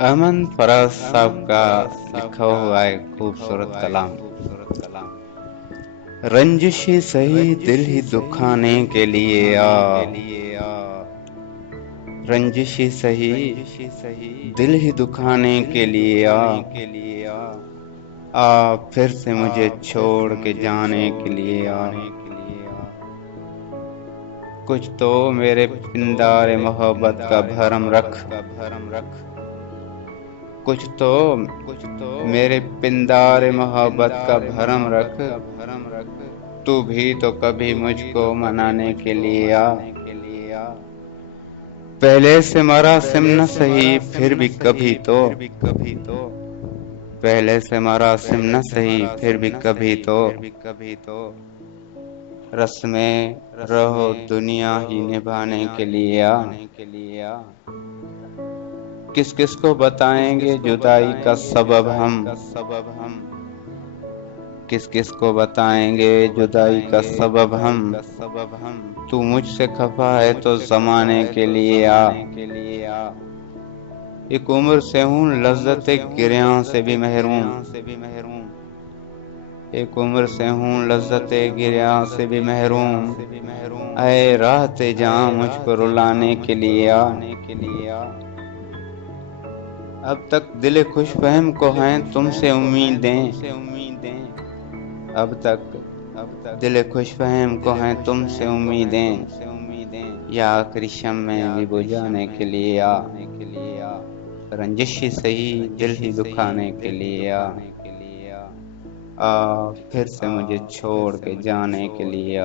अमन फराज साहब का लिखा हुआ एक खूबसूरत कलाम। रंजिशी सही दिल ही दुखाने के लिए रंजिशी सही दिल ही दुखाने के लिए फिर से मुझे छोड़ के जाने के लिए कुछ तो मेरे पिंदारे मोहब्बत का भरम रख। कुछ तो मेरे पिंदारे मोहब्बत का भरम रख। तू भी तो कभी मुझको मनाने के लिए पहले से मरासिम न सही फिर भी कभी तो। पहले से मरासिम न सही फिर भी कभी तो। रस्में रहो दुनिया ही निभाने के लिए किस किस को बताएंगे जुदाई का सबब हम। किस किस को बताएंगे जुदाई का सबब हम। तू मुझसे खफा है तो जमाने के लिए एक उम्र से हूँ लज्जत गिरियां से भी महरूम। एक उम्र से हूँ लज्जत गिरियां से भी महरूम। ऐ राहते जहां मुझको रुलाने के लिए अब तक दिल खुश फहम को हैं तुमसे उम्मीदें। अब तक दिल खुश फहम को हैं तुमसे उम्मीदें। या आखिरी शम्मे भी बुझाने के लिए रंजिश ही सही दिल ही दुखाने के लिए फिर से मुझे छोड़ के जाने के लिए